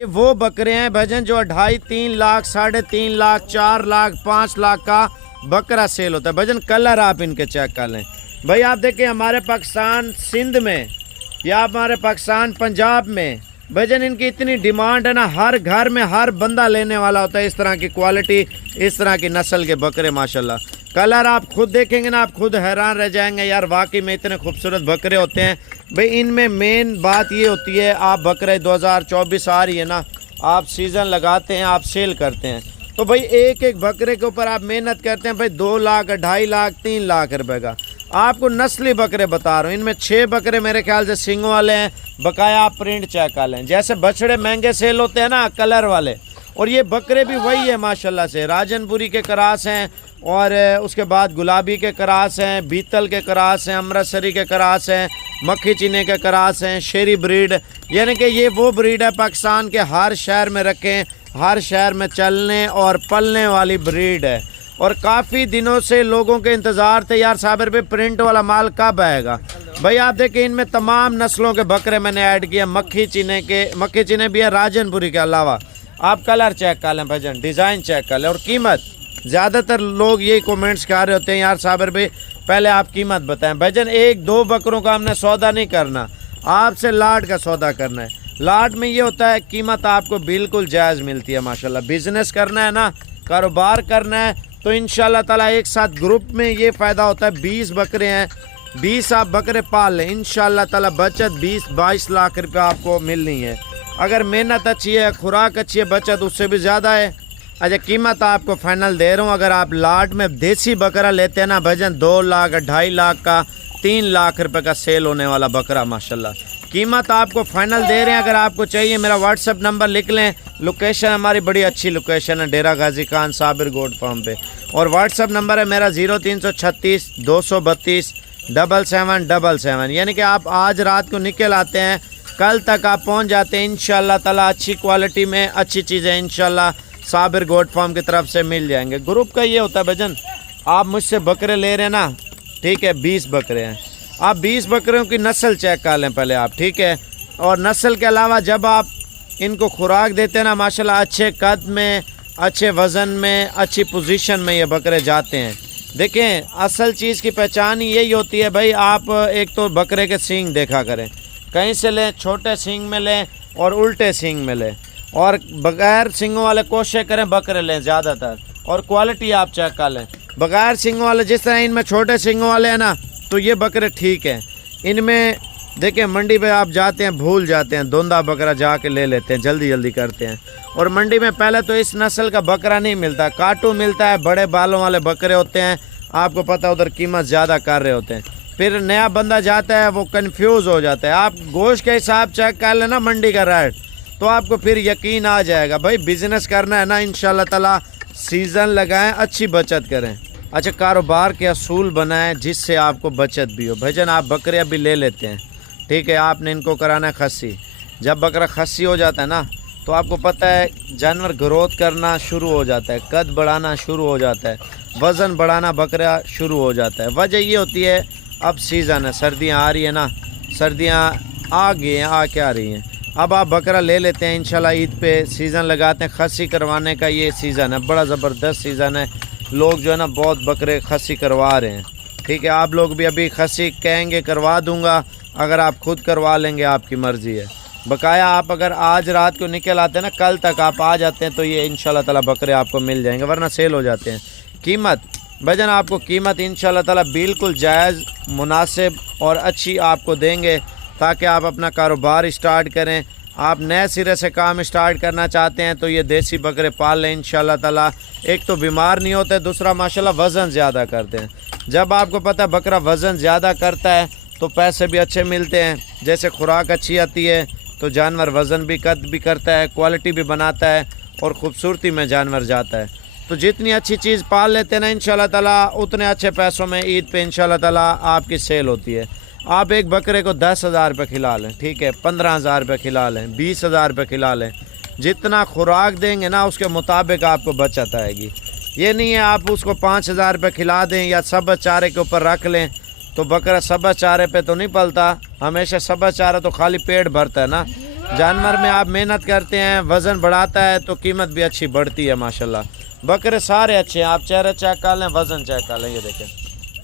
ये वो बकरे हैं भजन जो 2.5-3 लाख 3.5 लाख 4 लाख 5 लाख का बकरा सेल होता है भजन। कलर आप इनके चेक कर लें भाई। आप देखें हमारे पाकिस्तान सिंध में या हमारे पाकिस्तान पंजाब में भजन इनकी इतनी डिमांड है ना, हर घर में हर बंदा लेने वाला होता है इस तरह की क्वालिटी, इस तरह की नस्ल के बकरे माशाल्लाह। कलर आप खुद देखेंगे ना, आप खुद हैरान रह जाएंगे यार, वाकई में इतने खूबसूरत बकरे होते हैं भाई। इनमें मेन बात ये होती है, आप बकरे 2024 आ रही है ना, आप सीज़न लगाते हैं, आप सेल करते हैं, तो भाई एक एक बकरे के ऊपर आप मेहनत करते हैं भाई। 2 लाख 2.5 लाख 3 लाख रुपए का आपको नस्ली बकरे बता रहा हूँ। इनमें 6 बकरे मेरे ख्याल से सिंगों वाले हैं, बकाया आप प्रिंट चेक कर लें। जैसे बछड़े महंगे सेल होते हैं ना कलर वाले, और ये बकरे भी वही है माशाल्लाह से। राजनपुरी के करास हैं, और उसके बाद गुलाबी के करास हैं, बीतल के करास हैं, अमृतसरी के करास हैं, मक्खी चीने के करास हैं, शेरी ब्रीड, यानी कि ये वो ब्रीड है पाकिस्तान के हर शहर में रखें, हर शहर में चलने और पलने वाली ब्रीड है। और काफ़ी दिनों से लोगों के इंतज़ार थे यार साबिर पे प्रिंट वाला माल कब आएगा भाई। आप देखें इनमें तमाम नस्लों के बकरे मैंने ऐड किए, मक्खी चीने भी है राजनपुरी के अलावा। आप कलर चेक कर लें भजन, डिज़ाइन चेक कर लें, और कीमत। ज़्यादातर लोग यही कमेंट्स कर रहे होते हैं यार साबिर भाई पहले आप कीमत बताएं भजन। 1-2 बकरों का हमने सौदा नहीं करना, आपसे लाट का सौदा करना है। लाट में ये होता है कीमत आपको बिल्कुल जायज़ मिलती है माशाल्लाह। बिजनेस करना है ना, कारोबार करना है, तो इंशाल्लाह ताला एक साथ ग्रुप में ये फ़ायदा होता है। 20 बकरे हैं, 20 आप बकरे पाल लें, इंशाल्लाह ताला बचत 20-22 लाख रुपये आपको मिलनी है। अगर मेहनत अच्छी है, खुराक अच्छी है, बचत उससे भी ज़्यादा है। अच्छा कीमत आपको फाइनल दे रहा हूँ, अगर आप लाट में देसी बकरा लेते हैं ना भजन, 2 लाख 2.5 लाख का 3 लाख रुपए का सेल होने वाला बकरा माशाल्लाह। कीमत आपको फाइनल दे रहे हैं। अगर आपको चाहिए मेरा व्हाट्सअप नंबर लिख लें, लोकेशन हमारी बड़ी अच्छी लोकेशन है, डेरा गाजी खान साबिर गोट फार्म पे, और व्हाट्सअप नंबर है मेरा 0336 232 7777। यानी कि आप आज रात को निकल आते हैं, कल तक आप पहुंच जाते हैं इंशाल्लाह ताला। अच्छी क्वालिटी में अच्छी चीज़ें इंशाल्लाह साबिर गोट फार्म की तरफ से मिल जाएंगे। ग्रुप का ये होता है भजन, आप मुझसे बकरे ले रहे हैं ना, ठीक है, 20 बकरे हैं, आप 20 बकरियों की नस्ल चेक कर लें पहले आप, ठीक है। और नस्ल के अलावा जब आप इनको खुराक देते हैं ना माशाल्लाह, अच्छे कद में, अच्छे वज़न में, अच्छी पोजीशन में ये बकरे जाते हैं। देखें असल चीज़ की पहचान ही यही होती है भाई। आप एक तो बकरे के सींग देखा करें, कहीं से लें, छोटे सींग में लें और उल्टे सींग में लें, और बगैर सींगों वाले कोशिश करें बकरे लें ज़्यादातर, और क्वालिटी आप चेक कर लें। बगैर सींगों वाले जिस तरह इनमें छोटे सींगों वाले हैं ना, तो ये बकरे ठीक हैं। इनमें देखें मंडी पे आप जाते हैं भूल जाते हैं, धुंधा बकरा जाके ले लेते हैं, जल्दी जल्दी करते हैं। और मंडी में पहले तो इस नस्ल का बकरा नहीं मिलता, काटू मिलता है, बड़े बालों वाले बकरे होते हैं, आपको पता उधर कीमत ज़्यादा कर रहे होते हैं। फिर नया बंदा जाता है वो कंफ्यूज हो जाता है। आप गोश्त के हिसाब चेक कर लेना मंडी का रेट, तो आपको फिर यकीन आ जाएगा भाई। बिजनेस करना है ना इंशाल्लाह ताला, सीज़न लगाएं, अच्छी बचत करें। अच्छा कारोबार के असूल बनाएं जिससे आपको बचत भी हो भजन। आप बकरे अभी ले लेते हैं, ठीक है, आपने इनको कराना है खस्सी। जब बकरा खस्सी हो जाता है ना, तो आपको पता है जानवर ग्रोथ करना शुरू हो जाता है, कद बढ़ाना शुरू हो जाता है, वज़न बढ़ाना बकरा शुरू हो जाता है। वजह ये होती है अब सीज़न है, सर्दियाँ आ रही है ना, सर्दियाँ आ गई हैं, आ क्या रही हैं। अब आप बकरा ले लेते हैं इंशाल्लाह, ईद पे सीज़न लगाते हैं। खस्सी करवाने का ये सीज़न है, बड़ा ज़बरदस्त सीज़न है। लोग जो है ना बहुत बकरे खस्सी करवा रहे हैं, ठीक है। आप लोग भी अभी खस्सी कहेंगे करवा दूंगा, अगर आप खुद करवा लेंगे आपकी मर्ज़ी है। बकाया आप अगर आज रात को निकल आते हैं ना, कल तक आप आ जाते हैं, तो ये इंशाल्लाह ताला बकरे आपको मिल जाएंगे, वरना सेल हो जाते हैं। कीमत भजन आपको कीमत इंशाल्लाह ताला बिल्कुल जायज़, मुनासिब और अच्छी आपको देंगे, ताकि आप अपना कारोबार स्टार्ट करें। आप नए सिरे से काम स्टार्ट करना चाहते हैं तो ये देसी बकरे पाल लें इंशाल्लाह ताला। एक तो बीमार नहीं होते, दूसरा माशाल्लाह वज़न ज़्यादा करते हैं। जब आपको पता है बकरा वज़न ज़्यादा करता है तो पैसे भी अच्छे मिलते हैं। जैसे खुराक अच्छी आती है तो जानवर वज़न भी कद भी करता है, क्वालिटी भी बनाता है, और ख़ूबसूरती में जानवर जाता है। तो जितनी अच्छी चीज़ पाल लेते हैं ना इंशाल्लाह ताला, उतने अच्छे पैसों में ईद पे इंशाल्लाह ताला आपकी सेल होती है। आप एक बकरे को 10,000 रुपये खिला लें, ठीक है, 15,000 रुपये खिला लें, 20,000 रुपये खिला लें, जितना खुराक देंगे ना उसके मुताबिक आपको बचत आएगी। ये नहीं है आप उसको 5,000 रुपये खिला दें या सब चारे के ऊपर रख लें, तो बकरा सब चारे पे तो नहीं पलता, हमेशा सब चारा तो खाली पेट भरता है ना। जानवर में आप मेहनत करते हैं, वज़न बढ़ाता है तो कीमत भी अच्छी बढ़ती है माशाल्लाह। बकरे सारे अच्छे हैं, आप चेहरा चेक कर लें, वज़न चेक कर लें। ये देखें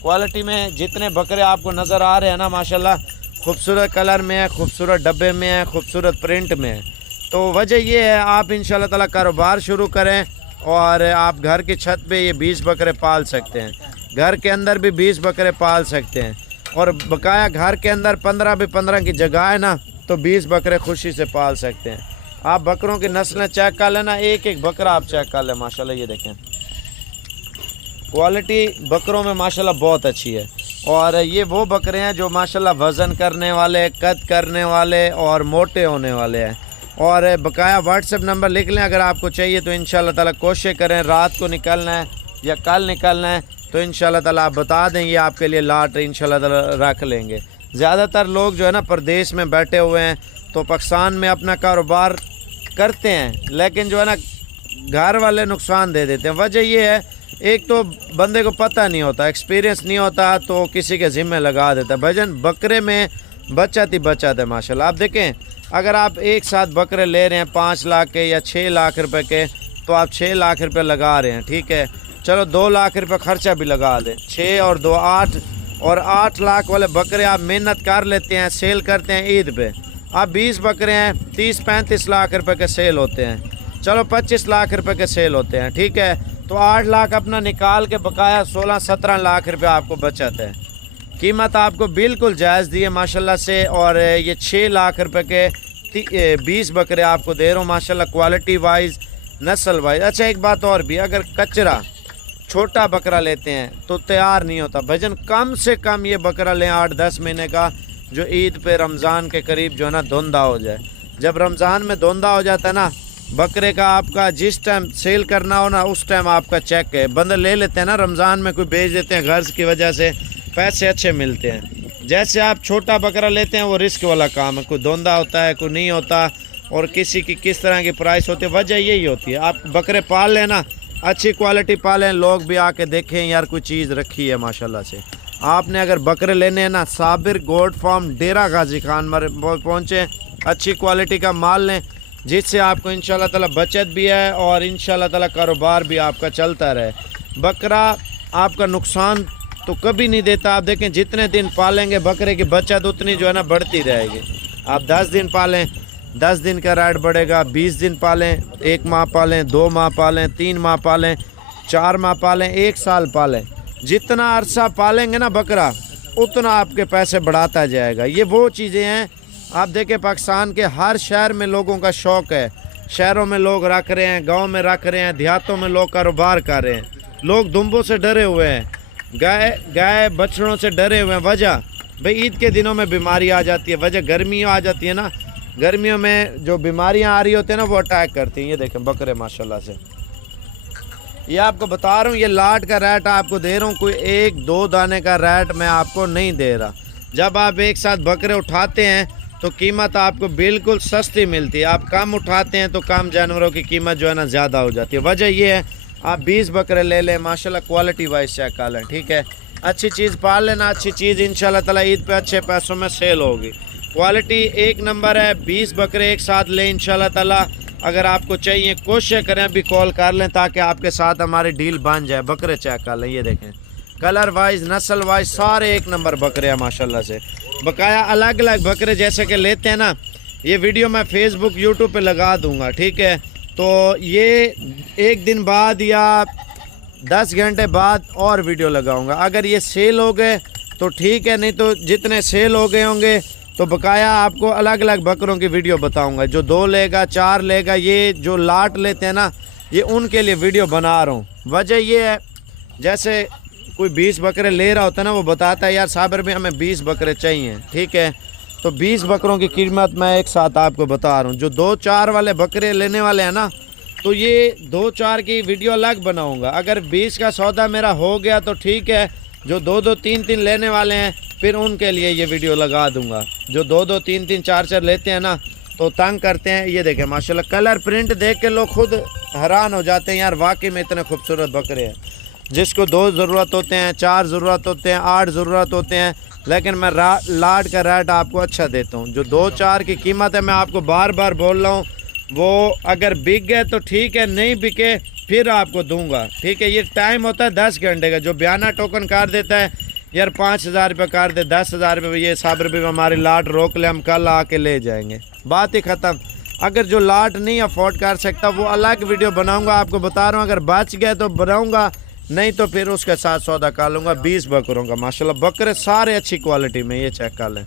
क्वालिटी में जितने बकरे आपको नज़र आ रहे हैं ना माशाल्लाह, खूबसूरत कलर में है, खूबसूरत डब्बे में है, खूबसूरत प्रिंट में है। तो वजह ये है आप इंशाल्लाह ताला कारोबार शुरू करें और आप घर की छत पे ये 20 बकरे पाल सकते हैं, घर के अंदर भी 20 बकरे पाल सकते हैं और बकाया घर के अंदर 15 भी 15 की जगह है ना तो 20 बकरे खुशी से पाल सकते हैं। आप बकरों की नस्लें चेक कर लेना, एक एक बकरा आप चेक कर लें माशाल्लाह। ये देखें क्वालिटी बकरों में माशाल्लाह बहुत अच्छी है और ये वो बकरे हैं जो माशाल्लाह वज़न करने वाले, कद करने वाले और मोटे होने वाले हैं। और बकाया व्हाट्सएप नंबर लिख लें अगर आपको चाहिए तो इंशाल्लाह ताला कोशिश करें, रात को निकलना है या कल निकलना है तो इंशाल्लाह ताला आप बता दें, ये आपके लिए लाट इंशाल्लाह ताला रख लेंगे। ज़्यादातर लोग जो है ना प्रदेश में बैठे हुए हैं तो पाकिस्तान में अपना कारोबार करते हैं, लेकिन जो है ना घर वाले नुकसान दे देते हैं। वजह ये है एक तो बंदे को पता नहीं होता, एक्सपीरियंस नहीं होता तो किसी के ज़िम्मे लगा देता है। भजन बकरे में बचत ही बचत है माशाल्लाह। आप देखें अगर आप एक साथ बकरे ले रहे हैं 5 लाख के या 6 लाख रुपए के तो आप 6 लाख रुपए लगा रहे हैं, ठीक है। चलो 2 लाख रुपए खर्चा भी लगा दें, 6 और 2 8 और 8 लाख वाले बकरे आप मेहनत कर लेते हैं, सेल करते हैं ईद पे। आप 20 बकरे हैं 30-35 लाख रुपए के सेल होते हैं, चलो 25 लाख रुपए के सेल होते हैं, ठीक है। तो 8 लाख अपना निकाल के बकाया 16-17 लाख रुपए आपको बचत है। कीमत आपको बिल्कुल जायज़ दी है माशाल्लाह से। और ये 6 लाख रुपए के 20 बकरे आपको दे रहा हूँ माशाल्लाह, क्वालिटी वाइज, नस्ल वाइज। अच्छा एक बात और भी, अगर कचरा छोटा बकरा लेते हैं तो तैयार नहीं होता भजन, कम से कम ये बकरा लें 8-10 महीने का, जो ईद पे रमज़ान के करीब जो है ना धुंधा हो जाए। जब रमज़ान में धुंधा हो जाता है ना बकरे का, आपका जिस टाइम सेल करना हो ना उस टाइम आपका चेक है, बंदे ले लेते हैं ना रमज़ान में, कोई बेच देते हैं गर्ज की वजह से, पैसे अच्छे मिलते हैं। जैसे आप छोटा बकरा लेते हैं वो रिस्क वाला काम है, कोई धुंधा होता है कोई नहीं होता और किसी की किस तरह की प्राइस होती है, वजह यही होती है। आप बकरे पाल लेना, अच्छी क्वालिटी पालें, लोग भी आके देखें यार कोई चीज़ रखी है माशाल्लाह से। आपने अगर बकरे लेने हैं ना साबिर गोट फार्म डेरा गाजी खान मर पहुँचे, अच्छी क्वालिटी का माल लें जिससे आपको इंशाल्लाह ताला बचत भी है और इंशाल्लाह ताला कारोबार भी आपका चलता रहे। बकरा आपका नुकसान तो कभी नहीं देता। आप देखें जितने दिन पालेंगे बकरे की बचत उतनी जो है ना बढ़ती रहेगी। आप 10 दिन पालें 10 दिन का रेट बढ़ेगा, 20 दिन पालें, 1 माह पालें, 2 माह पालें, 3 माह पालें, 4 माह पालें, 1 साल पालें। जितना अरसा पालेंगे ना बकरा उतना आपके पैसे बढ़ाता जाएगा। ये वो चीज़ें हैं, आप देखें पाकिस्तान के हर शहर में लोगों का शौक़ है, शहरों में लोग रख रहे हैं, गांव में रख रहे हैं, देहातों में लोग कारोबार कर रहे हैं। लोग दुम्बों से डरे हुए हैं, गाय बछड़ों से डरे हुए हैं। वजह भाई ईद के दिनों में बीमारी आ जाती है, वजह गर्मियों आ जाती है ना, गर्मियों में जो बीमारियां आ रही होती है ना वो अटैक करती हैं। ये देखें बकरे माशाल्लाह से, ये आपको बता रहा हूँ, ये लाट का रेट आपको दे रहा हूँ, कोई 1-2 दाने का रेट मैं आपको नहीं दे रहा। जब आप एक साथ बकरे उठाते हैं तो कीमत आपको बिल्कुल सस्ती मिलती है, आप कम उठाते हैं तो कम जानवरों की कीमत जो है ना ज़्यादा हो जाती है। वजह ये है आप 20 बकरे ले लें माशाल्लाह, क्वालिटी वाइज चेक कर लें, ठीक है। अच्छी चीज़ पाल लेना, अच्छी चीज़ इंशाल्लाह ताला ईद पे अच्छे पैसों में सेल होगी। क्वालिटी एक नंबर है, 20 बकरे एक साथ लें इंशाल्लाह ताला। अगर आपको चाहिए कोशिश करें अभी कॉल कर लें ताकि आपके साथ हमारी डील बन जाए। बकरे चेक कर लें, ये देखें कलर वाइज, नस्ल वाइज सारे एक नंबर बकरे हैं माशाल्लाह से। बकाया अलग अलग बकरे जैसे कि लेते हैं ना, ये वीडियो मैं फेसबुक यूट्यूब पे लगा दूंगा, ठीक है। तो ये एक दिन बाद या 10 घंटे बाद और वीडियो लगाऊंगा। अगर ये सेल हो गए तो ठीक है, नहीं तो जितने सेल हो गए होंगे तो बकाया आपको अलग अलग बकरों की वीडियो बताऊंगा। जो 2 लेगा 4 लेगा, ये जो लाट लेते हैं ना, ये उनके लिए वीडियो बना रहा हूँ। वजह ये है जैसे कोई 20 बकरे ले रहा होता है ना, वो बताता है यार साबिर भी हमें 20 बकरे चाहिए, ठीक है। तो 20 बकरों की कीमत मैं एक साथ आपको बता रहा हूँ। जो 2-4 वाले बकरे लेने वाले हैं ना, तो ये 2-4 की वीडियो अलग बनाऊंगा। अगर 20 का सौदा मेरा हो गया तो ठीक है, जो 2-2, 3-3 लेने वाले हैं फिर उनके लिए ये वीडियो लगा दूंगा। जो 2-2, 3-3, 4-4 लेते हैं ना तो तंग करते हैं। ये देखें माशाल्लाह, कलर प्रिंट देख के लोग खुद हैरान हो जाते हैं, यार वाकई में इतने खूबसूरत बकरे हैं। जिसको 2 ज़रूरत होते हैं, 4 ज़रूरत होते हैं, 8 ज़रूरत होते हैं, लेकिन मैं लाट का रेट आपको अच्छा देता हूँ। जो 2-4 की कीमत है मैं आपको बार बार बोल रहा हूँ, वो अगर बिक गए तो ठीक है, नहीं बिके फिर आपको दूंगा, ठीक है। ये टाइम होता है 10 घंटे का। जो बयाना टोकन कर देता है यार 5,000 रुपये कर दे, 10,000 रुपये, ये सब रुपये हमारी लाट रोक ले, हम कल आके ले जाएंगे, बात ही ख़त्म। अगर जो लाट नहीं अफोर्ड कर सकता वो अलग वीडियो बनाऊंगा, आपको बता रहा हूँ। अगर बच गए तो बनाऊंगा, नहीं तो फिर उसके साथ सौदा कर लूँगा। 20 बकरों का माशाल्लाह, बकरे सारे अच्छी क्वालिटी में, ये चेक कर लें।